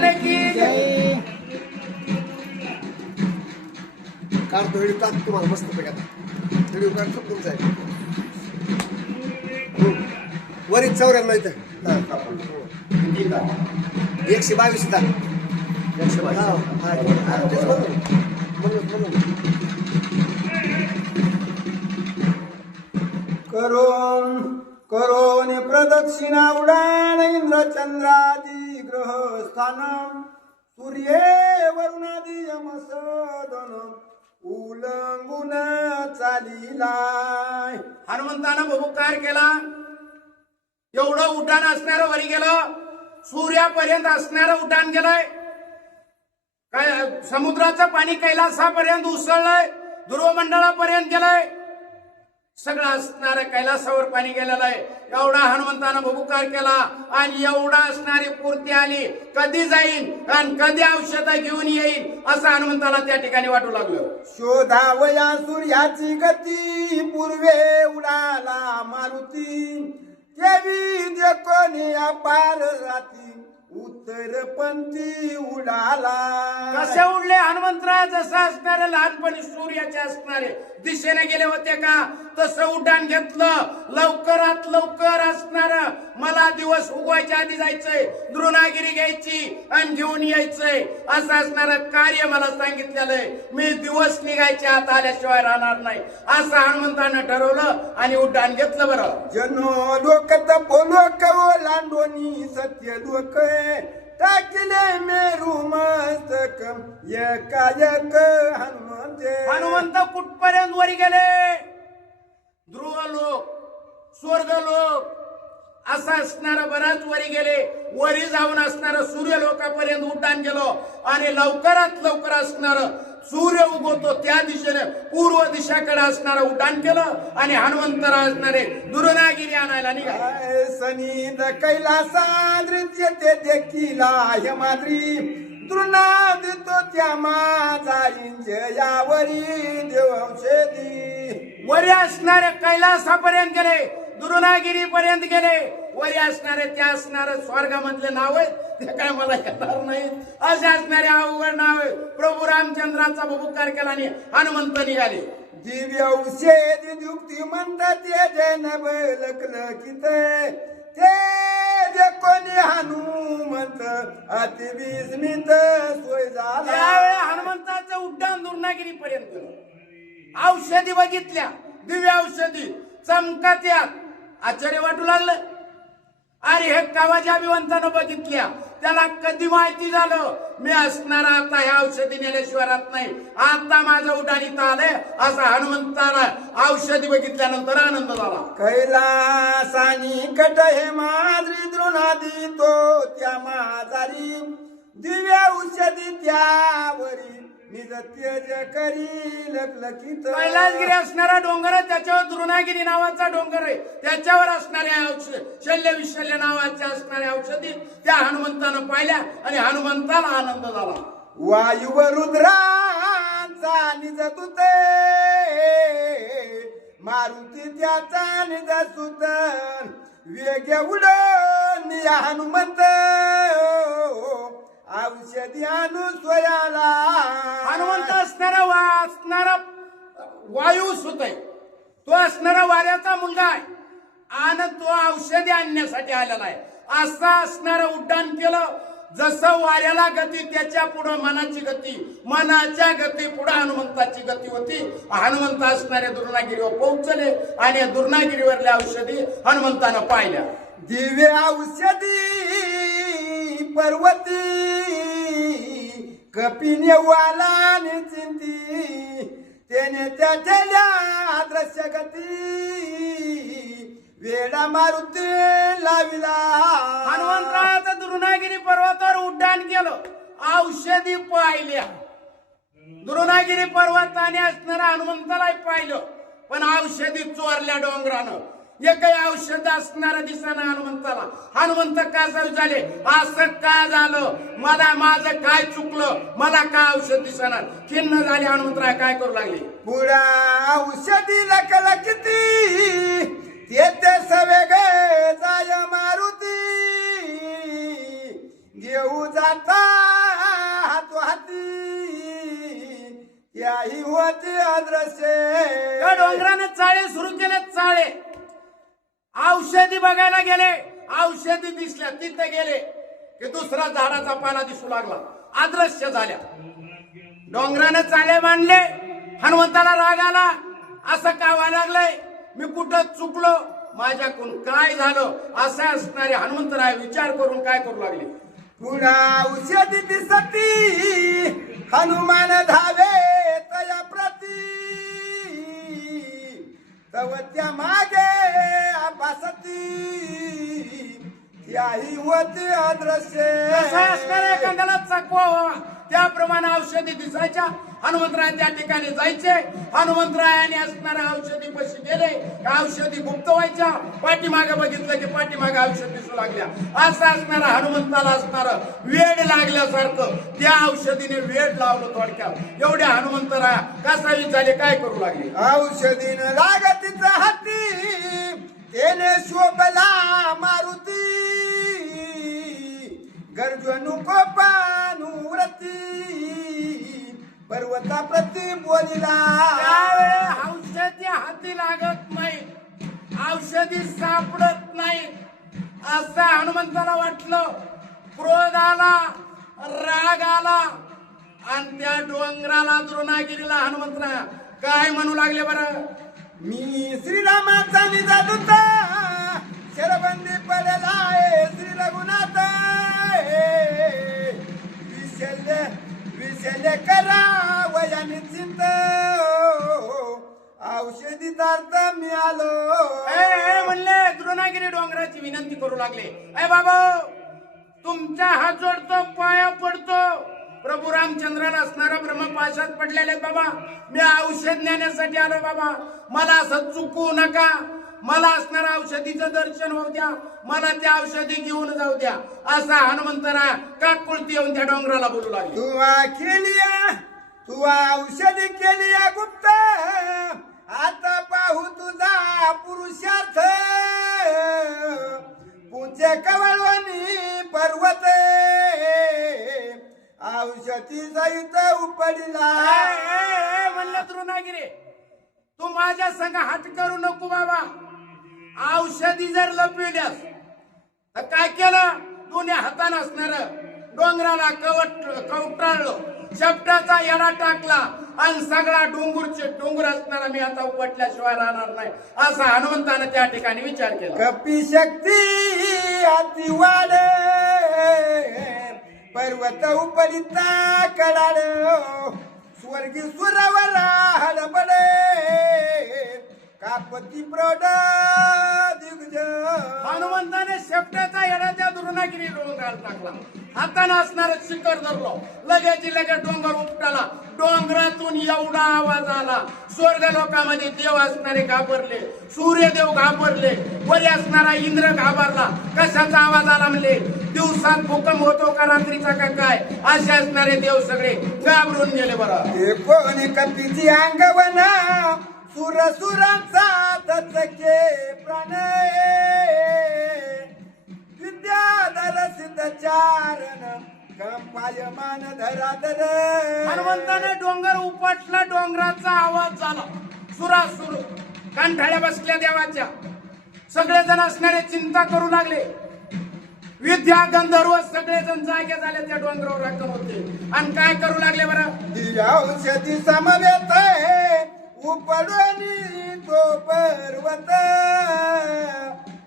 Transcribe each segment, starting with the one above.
लाल की जय. काढतो व्हिडिओ टाक तुम्हाला मस्त पैकी आता व्हिडिओ काढतो तुमचा आहे. वरीच 94 इथं किती का? 122 इथं 122. करोन करोन प्रदक्षिणा उडान इंद्रचंद्रादी ग्रह स्थान सूर्ये वरुणादी यमसदन उलंगुन चालिलाय. हनुमंतानं बबुकार केला. एवढं उड्डाण असणारं वरी गेलं. सूर्यापर्यंत असणारं उड्डाण गेलंय. काय समुद्राचं पाणी कैलासापर्यंत उसळलंय. ध्रुवमंडळापर्यंत गेलंय. सगळं असणारं कैलासावर पाणी गेलेलं आहे. एवढा हनुमंतानं बबुकार केला आणि एवढा असणारी पूर्ती आली. कधी जाईन आणि कधी औषधं घेऊन येईन असं हनुमंताला त्या ठिकाणी वाटू लागलं. शोधावया सूर्याची गती पूर्वे उडाला मारुती देवी जे कोणी अपार राती उत्तर पंथी उडाला. कसे उडले हनुमंतराय? जसं असणारे लहानपणी सूर्याचे असणारे दिशेने गेले होते का तसं उड्डाण घेतलं. लवकरात लवकर असणार मला दिवस उगवायच्या आधी जायचंय. द्रोणागिरी घ्यायची आणि घेऊन यायचंय असं असणारं कार्य मला सांगितलेलंय. मी दिवस निघायच्या आत आल्याशिवाय राहणार नाही असं हनुमंतानं ठरवलं आणि उड्डाण घेतलं. बरं जनो लोक तपो लोक ओलांडोनी सत्य लोक टाकले मेरू मस्तक एकायक हनुमंते. हनुमंत कुठपर्यंत वरी गेले? ध्रुव लोक, स्वर्ग लोक असं असणारं बराच वरी गेले. वरी जाऊन असणारं सूर्य लोकापर्यंत उड्डाण गेलो आणि लवकरात लवकर असणारं सूर्य उगवतो त्या दिशेने पूर्व दिशाकडे असणारं उड्डाण केलं आणि हनुमंतरा असणारे दुर्नागिरी आणायला निघाले. सनीद कैलासाद्रित येते देखील यमाद्री द्रुनाद तो त्या माझा इंजयावरी देवौषधी. वरी असणारे कैलासापर्यंत गेले. दुर्नागिरी पर्यंत गेले. वरी असणारे त्या असणारे स्वर्गामधले नाव आहेत ते काय मला येणार नाहीत. असे असणारे अवघड नाव आहे. प्रभू रामचंद्राचा बबुकार केला आणि हनुमंत निघाले. दिव्य औषधी युक्ती म्हणतात ते जन लखलखित ते जे कोणी हनुमंत अति विस्मित सोय झाला. त्यावेळी हनुमंताचं उड्डाण दुर्नागिरी पर्यंत गेलं. औषधी बघितल्या. दिव्य औषधी चमकत यात आश्चर्य वाटू लागलं. अरे हे कावाच्या अभिवंतानं बघितल्या. त्याला कधी माहिती झालं मी असणारा आता ह्या औषधी नेल्याशिवाय राहत नाही. आता माझं उड्डाण इथं आलंय असा हनुमंताला औषधी बघितल्यानंतर आनंद झाला. कैलासानी कट हे माद्री द्रोणादी तो त्या माझारी दिव्य औषधी त्यावरी निज तेज करी लखलखित. कैलासगिरी असणारा डोंगर आहे. त्याच्यावर द्रोणागिरी नावाचा डोंगर आहे. त्याच्यावर असणाऱ्या औषध शल्य विशल्य नावाच्या असणाऱ्या औषधी त्या हनुमंतानं पाहिल्या आणि हनुमंताला आनंद झाला. वायू रुद्राचा निज तुते मारुती त्याचा निज सुतन वेग उडून या हनुमंत औषधी आणू स्वयाला. हनुमंत असणारा वायू सुत आहे. तो असणारा वाऱ्याचा मुलगा आहे आणि तो औषधी आणण्यासाठी आलेला आहे. असं असणारं उड्डाण केलं. जसं वाऱ्याला गती त्याच्या पुढं मनाची गती, मनाच्या गती पुढे हनुमंताची गती होती. हनुमंत असणाऱ्या दुर्नागिरीवर पोहोचले आणि दुर्नागिरीवरल्या औषधी हनुमंतानं पाहिल्या. दिव्य औषधी पर्वती कपिने वाला चिंती त्याने त्याच्या दृश्य गती वेडा मारुती लाविला. हनुमंतराचं द्रोणागिरी पर्वतावर उड्डाण केलं. औषधी पाहिल्या. द्रोणागिरी पर्वताने असणारा हनुमंताला पाहिलं पण औषधी चोरल्या डोंगरानं. हे काही औषध असणारा दिसना हनुमंताला. हनुमंत का झाले? असं का झालं? मला माझं काय चुकलं? मला का औषध दिसणार? खिन्न झाले हनुमंतराय. काय करू लागले? पुढा औषधी लकल किती येते सवे गे जाय मारुती घेऊ जाता हातो हाती याही होते अद्रश्य त्या डोंगराने चाळे सुरू केले, चाळे. औषधी बघायला गेले, औषधी दिसल्या, तिथे गेले की दुसरा झाडाचा पाला दिसू लागला, अदृश्य झाल्या. डोंगराने चाळे बांधले. हनुमंताला राग आला, असं का व्हायला लागलंय, मी कुठं चुकलो, माझ्याकडून काय झालं, असं असणारे हनुमंतराय विचार करून काय करू लागले. पुन्हा औषधी दिसती हनुमान धावे तया प्रती तव त्या मागे बसती त्याही होते अदृश्य कसं असणारे एखाद्याला चकवा व्हावा त्याप्रमाणे औषधी दिसायच्या. हनुमंतराय त्या ठिकाणी जायचे. हनुमंतरायाने असणाऱ्या औषधी पशी गेले, औषधी गुप्त व्हायच्या. पाठीमागे बघितलं की पाठीमागे औषध दिसू लागल्या. असं असणारा हनुमंताला असणारं वेड लागल्यासारखं त्या औषधीने वेड लावलं थोडक्यात. एवढ्या हनुमंतराया कसावी झाले, काय करू लागले. औषधीनं लागतीचा हाती तेने शोभला मारुती गरजू कोपानुव्रती पर्वता प्रति बोलिला त्यावेळी औषधी हाती लागत नाही, औषधी सापडत नाही, असं हनुमंताला वाटलं. क्रोध आला, राग आला आणि त्या डोंगराला द्रोणागिरीला हनुमंतराय काय म्हणू लागले बरं. मी श्रीरामाचा निजा दूत शरबंदी पडला आहे श्री रघुनाथ विशल्य करा वया निश्चिंत औषधीतार्थ मी आलो. म्हणले द्रोणागिरी डोंगराची विनंती करू लागले. बाबा तुमच्या हात जोडतो, पाया पडतो. प्रभू रामचंद्राला असणारा ब्रह्मपाशात पडलेले बाबा, मी औषध नेण्यासाठी आलो बाबा, मला असं चुकवू नका, मला असणाऱ्या औषधीचं दर्शन होऊ द्या, मला त्या औषधी घेऊन जाऊ द्या. असा हनुमंतराय काकुळती येऊन त्या डोंगराला बोलू लागले. तू औषधी केली गुप्त आता पाहू तुझा पुरुषार्थ पुचे कवळवणी पर्वत औषधी सहित उपडिला. म्हणलं द्रोणागिरी तू माझ्या संग हात करू नको बाबा. औषधी जर लपविल्यास तर काय केलं, दोन्ही हाताने असणार डोंगराला कवटाळलं, शेपटाचा येडा टाकला आणि सगळा डोंगर असणारा मी आता उपटल्याशिवाय राहणार नाही, असा हनुमंतानं त्या ठिकाणी विचार केला. कपी शक्ती अति वाढे पर्वत उपरिता कडाड स्वर्गी सुरवर हडबडे कापती प्रौढ दिग्ज. हनुमंताने शेपटाचा येडा त्या द्रोणागिरी डोंगराला टाकला, हाताने असणार शिखर धरलो, लगेच डोंगर उपटाला. डोंगरातून एवढा आवाज आला, स्वर्ग लोकांमध्ये देव असणारे घाबरले, सूर्यदेव घाबरले, वरी असणारा इंद्र घाबरला. कशाचा आवाज आला म्हणले, दिवसात भूकंप होतो का रात्रीचा का काय, असे असणारे देव सगळे घाबरून गेले. बरं हे कोणी कपीची अंगवना सुरांचा दत्तके प्राण विद्याधर सिद्ध चारण कंपायमान धराधर. हनुमंताने डोंगर उपटला, डोंगराचा आवाज झाला, सुरासुर कांठाळ्या बसल्या देवाच्या. सगळेजण असणारे चिंता करू लागले. विद्या गंधर्व सगळेजण जागे झाले, त्या डोंगरावर राखण होते आणि काय करू लागले बरं. औषधी समवेत उपडून तो पर्वत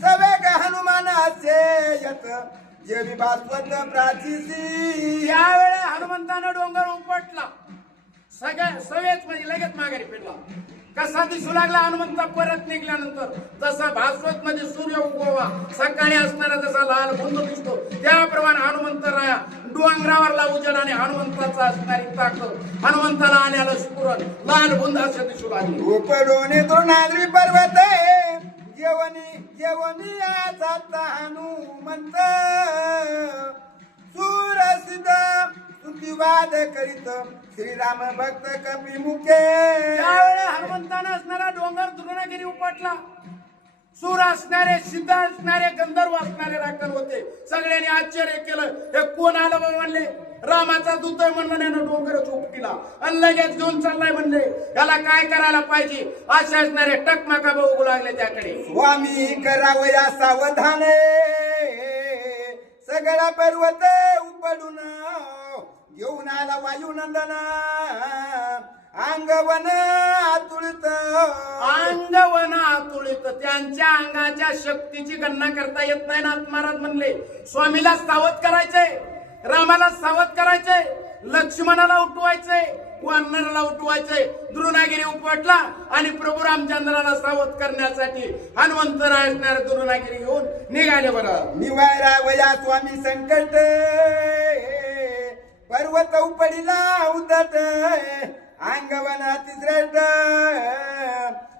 सवेग हनुमानाचे यत जेवी भास्वत प्राचीसी. यावेळी हनुमंतानं डोंगर उपटला, सगळेच म्हणजे लगेच माघारी फिरला. कसा दिसू लागला हनुमंता परत निघल्यानंतर, जसा भास्वत मध्ये सूर्य उगवा सकाळी असणारा जसा लाल बुंद दिसतो, त्याप्रमाणे हनुमंतराया डोंगरावरला उजेड आणि हनुमंताचा असणारी ताकद, हनुमंताला आल्याला स्फुरण लाल बुंद असं दिसू लागले. उपडोने तो नांद्री पर्वत जेवणी जाता हनुमंत सुरसिद्ध स्तुतिवाद करीत श्रीराम भक्त कपी मुखे. त्यावेळी हनुमंतानं असणारा डोंगर द्रोणागिरी उपटला. सूर असणारे, सिद्ध असणारे, गंधर्व असणारे राखण होते. सगळ्यांनी आश्चर्य केलं. हे कोण आलं बा म्हणले. रामाचा दूत आहे म्हणलं त्यानं डोंगर चोपटीला आणि लगेच घेऊन चाललाय म्हणले. याला काय करायला पाहिजे असे असणारे टकमाका बघू लागले त्याकडे. स्वामी करावया सावधाने सगळा पर्वत उपडून घेऊन आला वायुनंदन अंगवन आतुळित अंगवन आतुळित. त्यांच्या अंगाच्या शक्तीची गणना करता येत नाही. नाथ महाराज म्हणले स्वामीला सावध करायचंय, रामाला सावध करायचंय, लक्ष्मणाला उठवायचंय, वानराला उठवायचंय. द्रोणागिरी उपटला आणि प्रभू रामचंद्राला सावध करण्यासाठी हनुमंतराय असणारे द्रोणागिरी घेऊन निघाले. बरं निवारावया स्वामी संकट पर्वत उपडिला उदट अंगवनाती श्रेष्ठ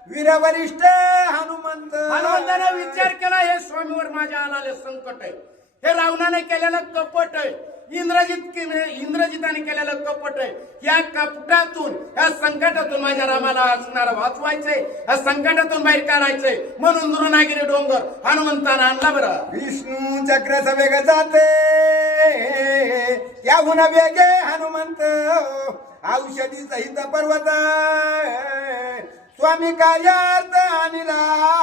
वीरवरिष्ठ हनुमंत. हनुमंताने विचार केला हे स्वामीवर माझ्या आलेले संकट आहे, हे रावणाने केलेलं कपट आहे, इंद्रजिताने केलेलं कपट आहे. या कपटातून, या संकटातून माझ्या रामाला असणारा वाचवायचंय, या संकटातून बाहेर काढायचंय. म्हणून द्रोणागिरी डोंगर हनुमंतानं आणला. बरं विष्णू चक्र सवेग जाते त्याहून वेगे हनुमंत औषधी सहित पर्वत स्वामी कार्यार्थ आणला.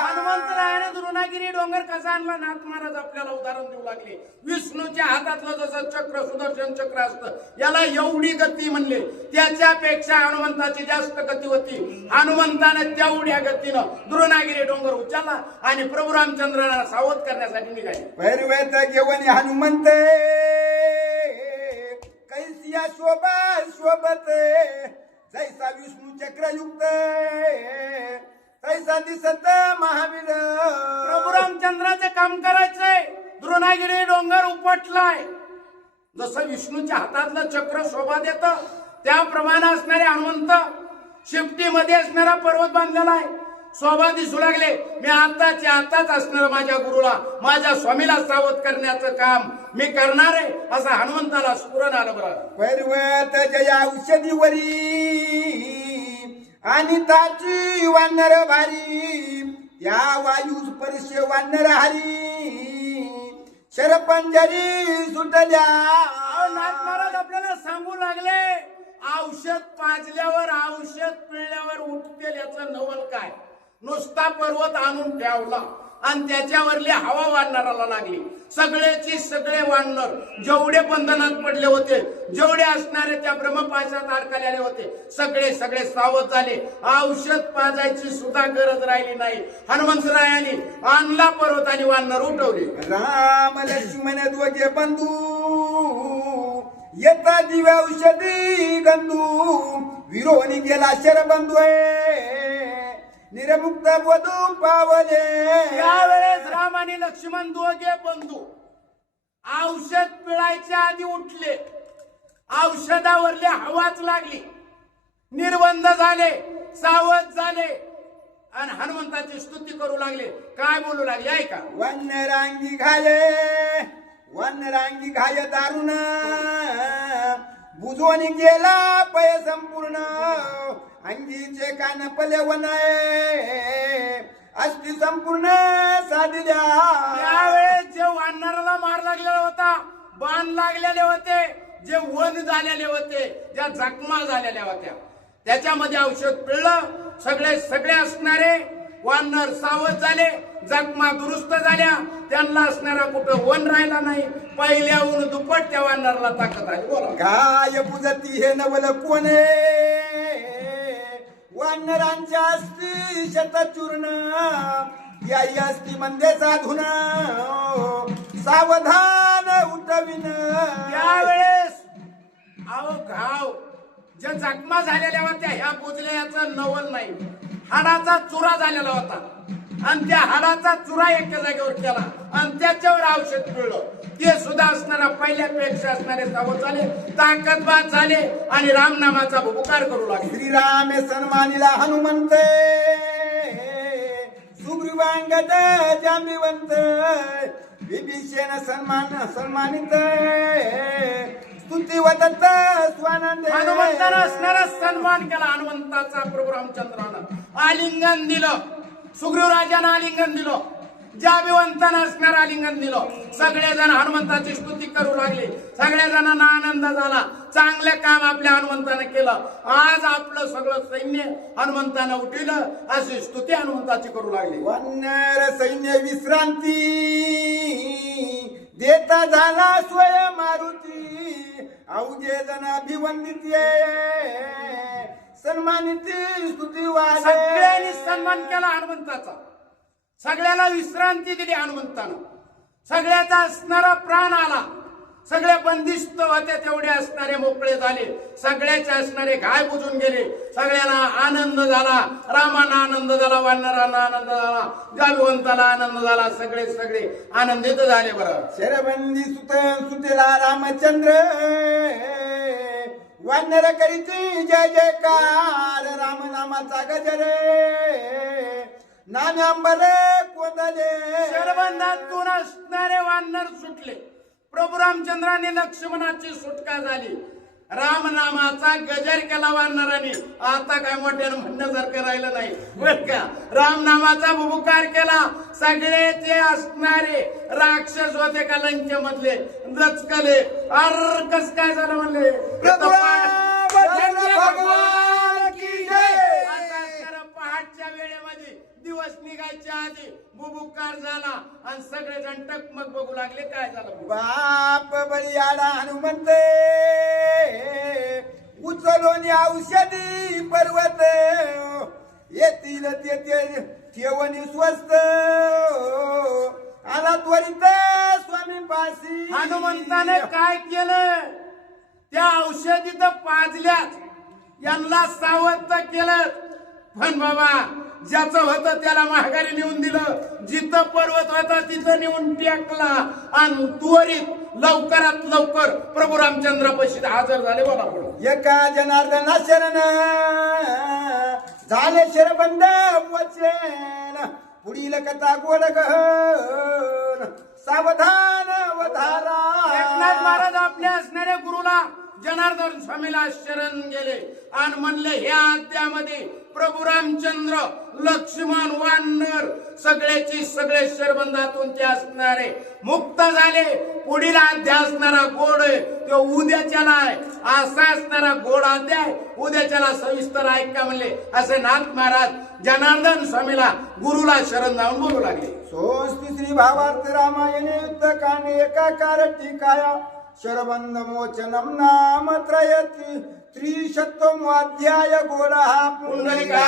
हनुमंतरायाने द्रोणागिरी डोंगर कसा आणला नाथ महाराज आपल्याला उदाहरण देऊ लागले. विष्णूच्या हातातलं जसं चक्र सुदर्शन चक्र असतं याला एवढी गती म्हणले, त्याच्यापेक्षा हनुमंताची जास्त गती होती. हनुमंताने तेवढ्या गतीनं द्रोणागिरी डोंगर उचलला आणि प्रभू रामचंद्राला सावध करण्यासाठी निघाले. पर्वत घेऊन हनुमंत कैसिया शोभा शोभत जैसा विष्णू चक्रयुक्त तैसा दिसत महावीर. प्रभू रामचंद्राचे काम करायचंय. द्रोणागिरी डोंगर उपटलाय. जसं विष्णूच्या हातातलं चक्र शोभा देत त्याप्रमाणे असणारे हनुमंत शिफ्टीमध्ये असणारा पर्वत बांधलेला आहे. शोभा दिसू लागले. मी आताच असणार माझ्या गुरुला, माझ्या स्वामीला सावध करण्याचं काम मी करणार आहे असं हनुमंताला स्फुरण आलं. बरं पर्वत जया औषधीवरी आणि ताची वानर भारी त्या वायू स्पर्श वानर हरी शरपंजरी सुटल्या. नाथ महाराज आपल्याला सांगू लागले औषध पाजल्यावर, औषध पिळल्यावर उठतेल याचं नवल काय. नुसता पर्वत आणून ठेवला आणि त्याच्यावरली हवा वानराला लागली. सगळेची सगळे वानर जेवढे बंधनात पडले होते, जेवढे असणारे त्या ब्रह्मपाशात अडकलेले होते, सगळे सगळे सावध झाले. औषध पाजायची सुद्धा गरज राहिली नाही. हनुमंतरायाने आणला पर्वत आणि वानर उठवले. राम लक्ष्मण दोघे बंधू येता दिव्या औषधी गंधू विरोनी गेला शरबंधू निरमुक्त वधू पावले. त्यावेळेस राम आणि लक्ष्मण दोघे बंधू औषध पिळायच्या आधी उठले. औषधावरली हवाच लागली, निर्बंध झाले, सावध झाले आणि हनुमंताची स्तुती करू लागले. काय बोलू लागले ऐका. वनरांगी घाय दारुण बुजवून गेला पय संपूर्ण अंगीचे कान पलेवन अस्थि संपूर्ण साधिल्या. त्यावेळेस जे वानराला मार लागलेला होता, बाण लागलेले होते, जे वन झालेले होते, ज्या जखमा झालेल्या होत्या, त्याच्यामध्ये औषध पिळलं. सगळे असणारे वानर सावध झाले, जखमा दुरुस्त झाल्या. त्यांना असणारा कुठं वन राहिला नाही. पहिल्याहून दुप्पट त्या वानराला ताकद आली. बोला काय बुजती हे नवल कोणे वानरांच्या असती शतचूर्ण याई असती मंदे साधून सावधान उठविन. त्यावेळेस घाव ज्या जखमा झालेल्या होत्या ह्या बुजल्या याचं नवल नाही. हाडाचा चुरा झालेला होता आणि त्या हाडाचा चुरा एका जागेवर केला आणि त्याच्यावर औषध पिळलं. ते सुद्धा असणारा पहिल्यापेक्षा असणारे सावध झाले, ताकदवान झाले आणि रामनामाचा भुकार करू लागले. श्रीराम सन्मानिला हनुमंत सुग्रीवांगद जांबिवंत विभीषण सन्मानित स्तुती वदत स्वानंद. हनुमंतानं असणारा सन्मान केला. हनुमंताचा प्रभू रामचंद्रानं आलिंगन दिलं सुग्रीव राजानं आलिंगन दिलं, जाबिवंतानं असणार आलिंगन दिलं. सगळेजण हनुमंताची स्तुती करू लागले, सगळ्या जणांना आनंद झाला. चांगलं काम आपल्या हनुमंतानं केलं. आज आपलं सगळं सैन्य हनुमंतानं उठवलं, अशी स्तुती हनुमंताची करू लागली. वानर सैन्य विश्रांती देता झाला स्वयं मारुती. अवघे जण अभिवंदित सन्मानित स्तुती वाले. सगळ्यांनी सन्मान केला हनुमंताचा, सगळ्याला विश्रांती दिली हनुमंतानं. सगळ्याचा असणारा प्राण आला, सगळे बंदिस्त होते तेवढे असणारे मोकळे झाले, सगळ्याचे असणारे घाय बुजून गेले. सगळ्याला आनंद झाला, रामांना आनंद झाला, वानरांना आनंद झाला, जालवंताला आनंद झाला. सगळे आनंदित झाले. बरं, शरबंदी सुतेला रामचंद्र वानर करीती जय जयकार. राम नामाचा गजर नामे अंबरे कोदले. शरबंधातून असणारे वानर सुटले. प्रभू रामचंद्राने लक्ष्मणाची सुटका झाली. राम नामाचा गजर केला वानराने. आता काय मोठ्यानं म्हणण्यासारखं राहिलं नाही बर का. राम नामाचा बुबुकार केला. सगळे ते असणारे राक्षस होते का लंकेमधले दचकले. अर कस काय झालं म्हणले, भगवान की जय. पहाटच्या वेळेमध्ये दिवस निघायच्या आधी बुबुकार झाला आणि सगळेजण टकमक बघू लागले काय झालं. बाप बलियाडा हनुमंत उचलोनी औषधी पर्वत. येतील तेथे ठेवणी स्वस्त आला त्वरित स्वामी पाशी. हनुमंताने काय केलं, त्या औषधी तर पाजल्यात, यांना सावध केलं. पण बाबा ज्याचं होतं त्याला माघारी नेऊन दिलं, जिथं पर्वत होता तिथं नेऊन टाकला आणि त्वरित लवकरात लवकर प्रभू रामचंद्रापाशी हजर झाले. बोला बोला. एका जनार्दना शरण झाले शरबंद वचन. पुढील कथा गोड गहन सावधान वधारा. एकनाथ महाराज आपल्या असणाऱ्या गुरुला जनार्दन स्वामीला शरण गेले आणि म्हणले ह्या अध्यामध्ये प्रभू रामचंद्र, लक्ष्मण, वानर सगळ्याची सगळे शरबंधातून ते असणारे मुक्त झाले. पुढील अध्याय असणारा गोड तो उद्याच्याला आहे. असा असणारा गोड अध्याय उद्याच्याला सविस्तर ऐका म्हणले. असे नाथ महाराज जनार्दन स्वामीला गुरुला शरण जाऊन बोलू लागले. श्री भावार्थ रामायणे युद्धकांडे एकाकार टीकाया शरबंध मोचनम नाम त्रयती 300 अध्याय गोडा पुंडलिका